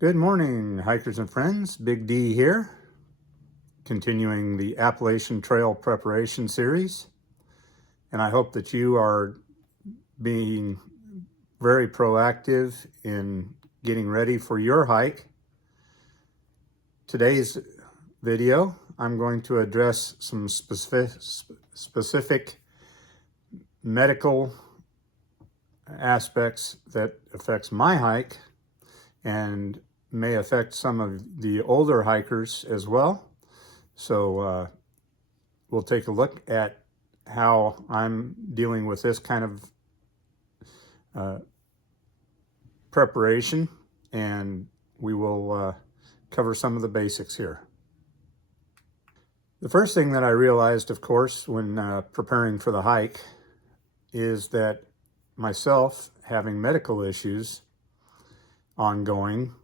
Good morning, hikers and friends. Big D here, continuing the Appalachian Trail preparation series. And I hope that you are being very proactive in getting ready for your hike. Today's video, I'm going to address some specific medical aspects that affects my hike and may affect some of the older hikers as well. So we'll take a look at how I'm dealing with this kind of preparation, and we will cover some of the basics here. The first thing that I realized, of course, when preparing for the hike is that myself having medical issues ongoing,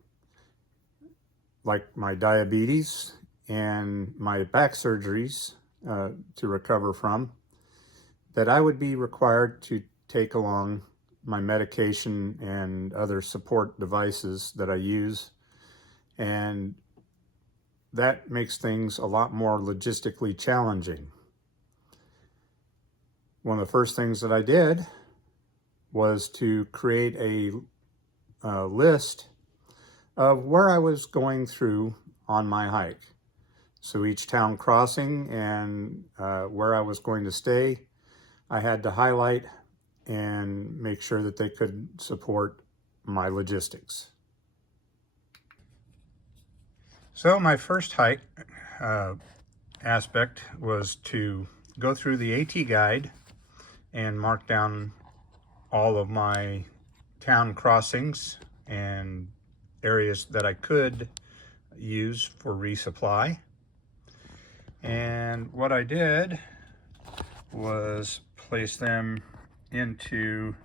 like my diabetes and my back surgeries to recover from, that I would be required to take along my medication and other support devices that I use. And that makes things a lot more logistically challenging. One of the first things that I did was to create a list of where I was going through on my hike. So each town crossing and where I was going to stay, I had to highlight and make sure that they could support my logistics. So my first hike aspect was to go through the AT guide and mark down all of my town crossings and areas that I could use for resupply. And what I did was place them into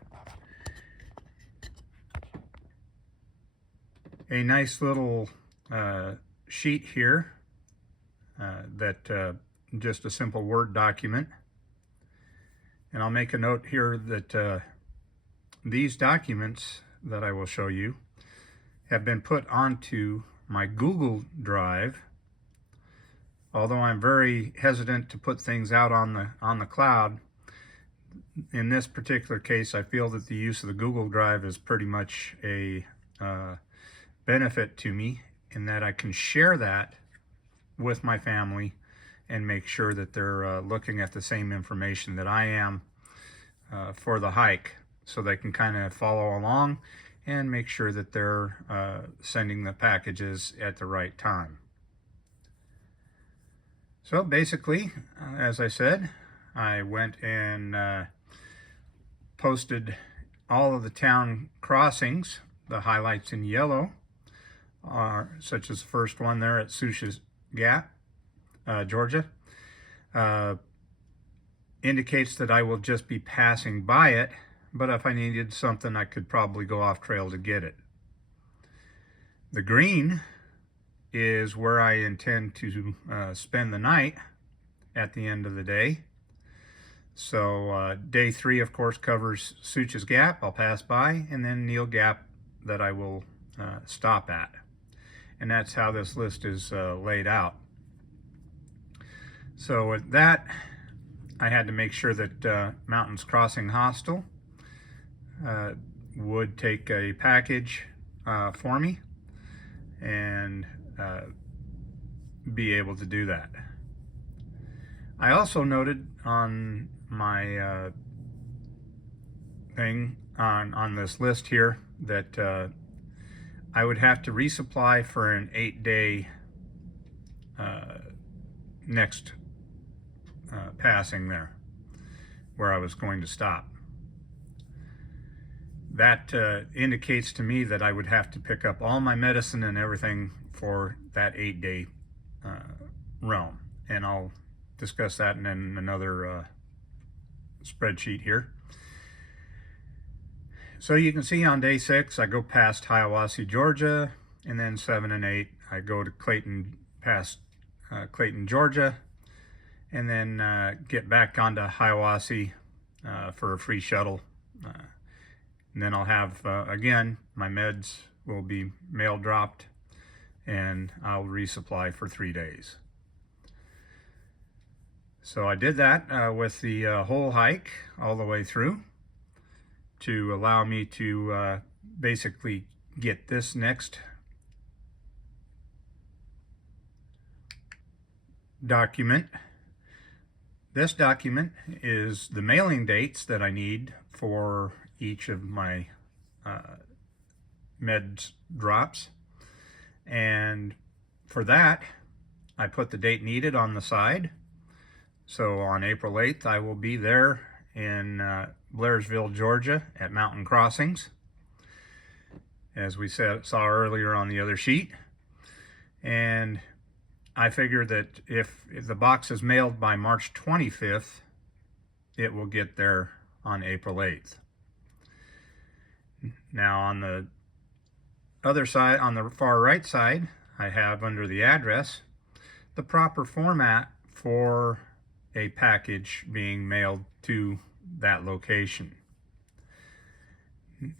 a nice little sheet here that just a simple Word document. And I'll make a note here that these documents that I will show you have been put onto my Google Drive. Although I'm very hesitant to put things out on the cloud, in this particular case, I feel that the use of the Google Drive is pretty much a benefit to me in that I can share that with my family and make sure that they're looking at the same information that I am for the hike, so they can kind of follow along and make sure that they're sending the packages at the right time. So basically, as I said, I went and posted all of the town crossings. The highlights in yellow are such as the first one there at Suches Gap, Georgia. Indicates that I will just be passing by it, but if I needed something, I could probably go off trail to get it. The green is where I intend to spend the night at the end of the day. So day 3, of course, covers Suches Gap. I'll pass by, and then Neal Gap that I will stop at. And that's how this list is laid out. So with that, I had to make sure that Mountains Crossing Hostel would take a package for me and be able to do that. I also noted on my thing on this list here that I would have to resupply for an 8-day next passing there where I was going to stop. That indicates to me that I would have to pick up all my medicine and everything for that 8-day realm, and I'll discuss that in another spreadsheet here. So you can see on day 6, I go past Hiawassee, Georgia, and then 7 and 8, I go to Clayton, past Clayton, Georgia, and then get back onto Hiawassee for a free shuttle. And then I'll have, again, my meds will be mail dropped, and I'll resupply for 3 days. So I did that with the whole hike all the way through to allow me to basically get this next document. This document is the mailing dates that I need for each of my meds drops, and for that I put the date needed on the side. So on April 8th I will be there in Blairsville, Georgia at Mountain Crossings, as we saw earlier on the other sheet. And I figure that if the box is mailed by March 25th, it will get there on April 8th. Now on the other side, on the far right side, I have under the address the proper format for a package being mailed to that location.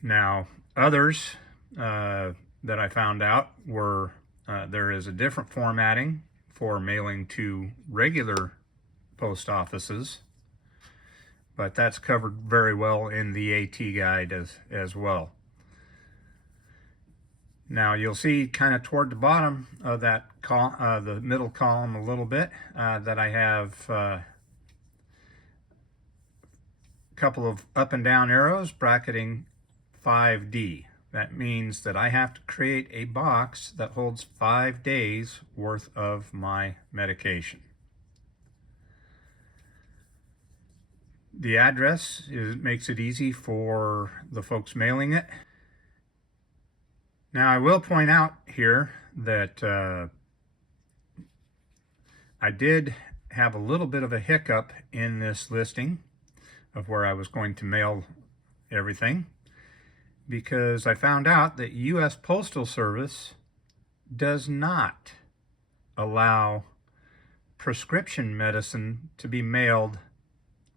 Now others that I found out were there is a different formatting for mailing to regular post offices, but that's covered very well in the AT guide as well. Now you'll see kind of toward the bottom of that the middle column a little bit that I have a couple of up and down arrows bracketing 5D. That means that I have to create a box that holds 5 days worth of my medication. The address makes it easy for the folks mailing it. Now I will point out here that I did have a little bit of a hiccup in this listing of where I was going to mail everything, because I found out that U.S. Postal Service does not allow prescription medicine to be mailed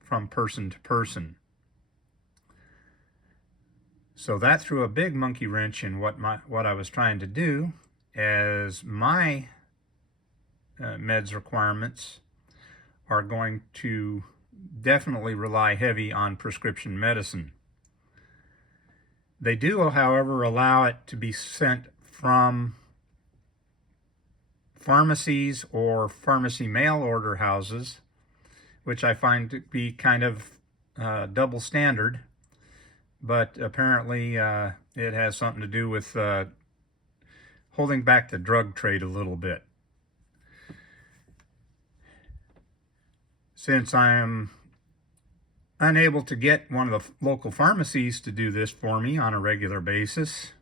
from person to person. So that threw a big monkey wrench in what I was trying to do, as my meds requirements are going to definitely rely heavy on prescription medicine. They do, however, allow it to be sent from pharmacies or pharmacy mail order houses, which I find to be kind of double standard, but apparently it has something to do with holding back the drug trade a little bit. Since I am unable to get one of the local pharmacies to do this for me on a regular basis,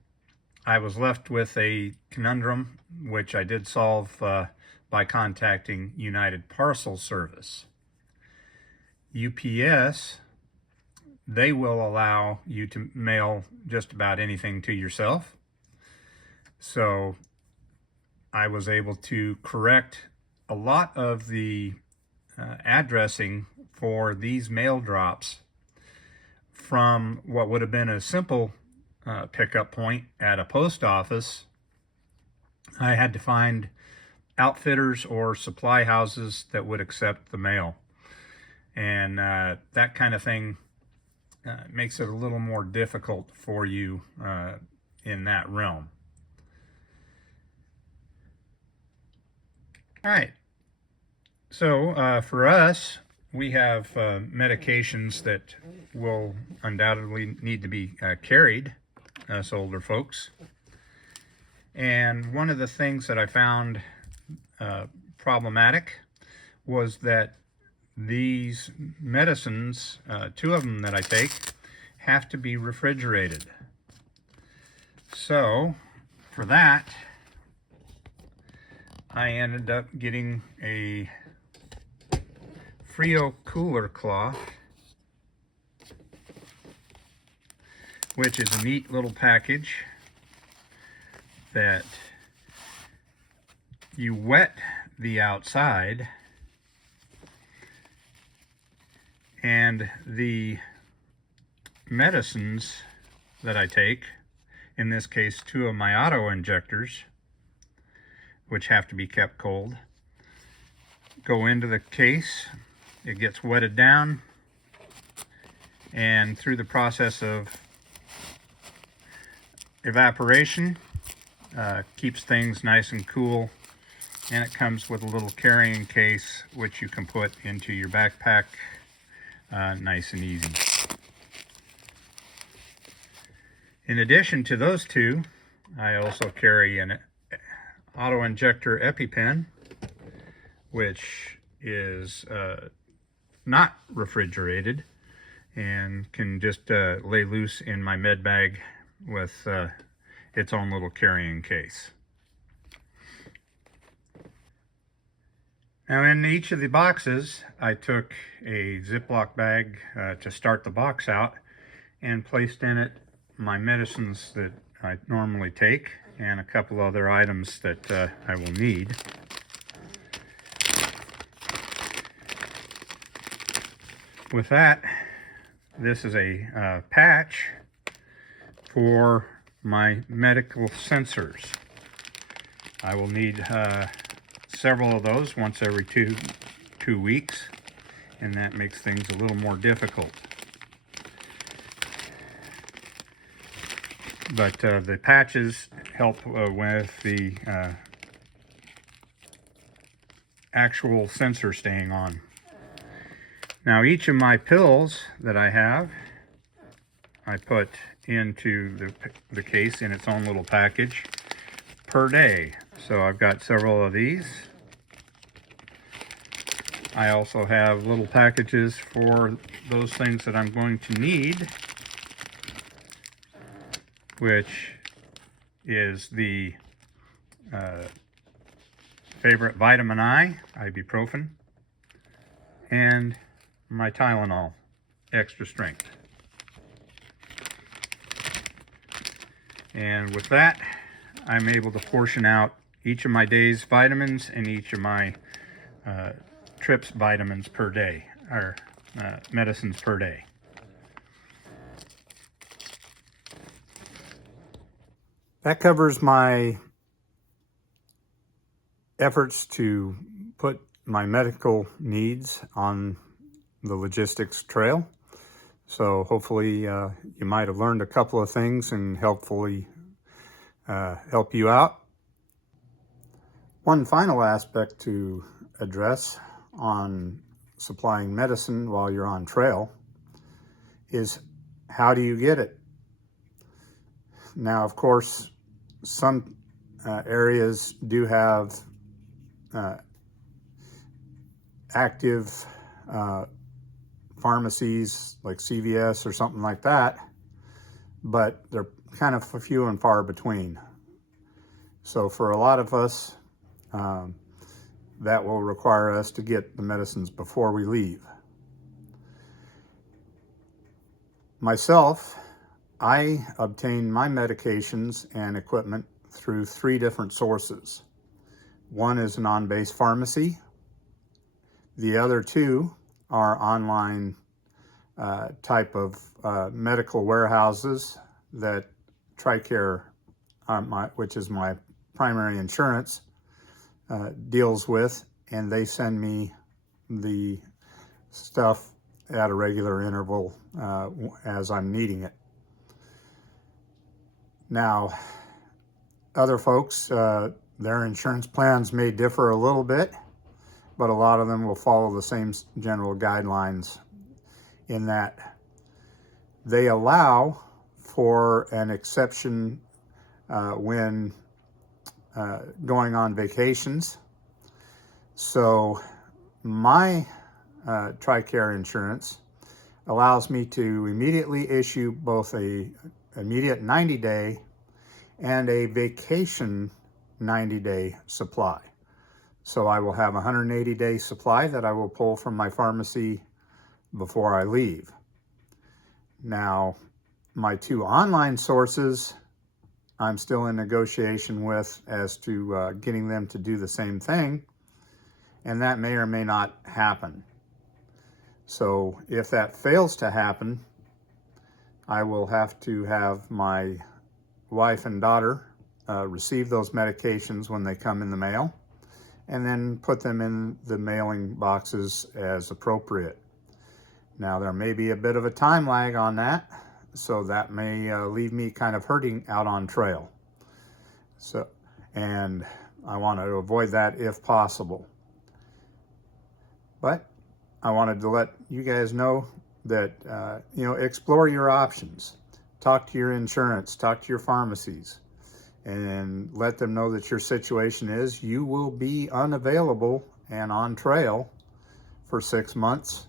I was left with a conundrum, which I did solve by contacting United Parcel Service. UPS, they will allow you to mail just about anything to yourself. So I was able to correct a lot of the addressing for these mail drops from what would have been a simple pickup point at a post office. I had to find outfitters or supply houses that would accept the mail. And that kind of thing makes it a little more difficult for you in that realm. All right. So for us, we have medications that will undoubtedly need to be carried, us older folks. And one of the things that I found problematic was that these medicines, 2 of them that I take, have to be refrigerated. So for that, I ended up getting a Frio cooler cloth, which is a neat little package that you wet the outside, and the medicines that I take in this case 2 of my auto injectors, which have to be kept cold, go into the case. It gets wetted down, and through the process of evaporation, keeps things nice and cool. And it comes with a little carrying case which you can put into your backpack nice and easy. In addition to those two, I also carry an auto injector EpiPen, which is not refrigerated and can just lay loose in my med bag with its own little carrying case. Now, in each of the boxes, I took a Ziploc bag to start the box out and placed in it my medicines that I normally take and a couple other items that I will need. With that, this is a patch for my medical sensors. I will need several of those once every two weeks, and that makes things a little more difficult. But the patches help with the actual sensor staying on. Now, each of my pills that I have, I put into the case in its own little package per day. So I've got several of these. I also have little packages for those things that I'm going to need, which is the favorite vitamin I, ibuprofen, and my Tylenol, extra strength. And with that, I'm able to portion out each of my day's vitamins and each of my trips vitamins per day, or medicines per day. That covers my efforts to put my medical needs on the logistics trail. So hopefully you might have learned a couple of things and helpfully help you out. One final aspect to address on supplying medicine while you're on trail is, how do you get it? Now, of course, some areas do have active pharmacies like CVS or something like that, but they're kind of few and far between. So for a lot of us, that will require us to get the medicines before we leave. Myself, I obtain my medications and equipment through 3 different sources. One is an on-base pharmacy. The other 2 are online type of medical warehouses that TRICARE, which is my primary insurance, deals with, and they send me the stuff at a regular interval as I'm needing it. Now, other folks, their insurance plans may differ a little bit, but a lot of them will follow the same general guidelines in that they allow for an exception when going on vacations. So my TRICARE insurance allows me to immediately issue both a immediate 90-day and a vacation 90-day supply. So I will have a 180-day supply that I will pull from my pharmacy before I leave. Now, my 2 online sources, I'm still in negotiation with as to getting them to do the same thing, and that may or may not happen. So if that fails to happen, I will have to have my wife and daughter receive those medications when they come in the mail, and then put them in the mailing boxes as appropriate. Now, there may be a bit of a time lag on that, so that may leave me kind of hurting out on trail. And I want to avoid that if possible. But I wanted to let you guys know that, explore your options. Talk to your insurance, talk to your pharmacies, and let them know that your situation is you will be unavailable and on trail for 6 months.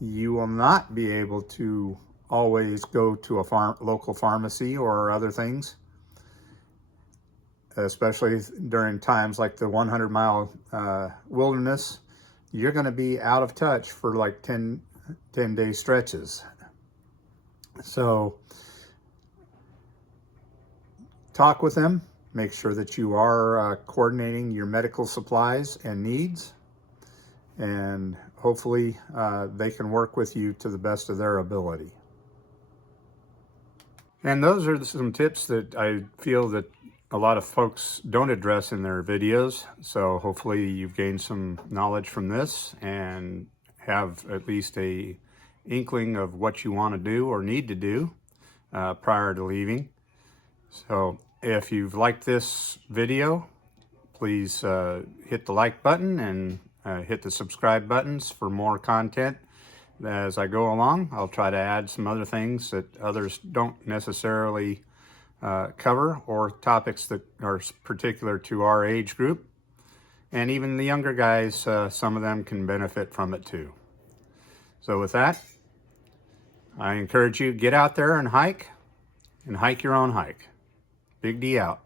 You will not be able to always go to a local pharmacy or other things, especially during times like the 100-mile wilderness. You're going to be out of touch for like 10-day stretches. So talk with them, make sure that you are coordinating your medical supplies and needs, and hopefully they can work with you to the best of their ability. And those are some tips that I feel that a lot of folks don't address in their videos. So hopefully you've gained some knowledge from this and have at least a inkling of what you want to do or need to do prior to leaving. So if you've liked this video, please hit the like button and hit the subscribe buttons for more content. As I go along, I'll try to add some other things that others don't necessarily cover, or topics that are particular to our age group. And even the younger guys, some of them can benefit from it too. So with that, I encourage you, get out there and hike your own hike. Big D out.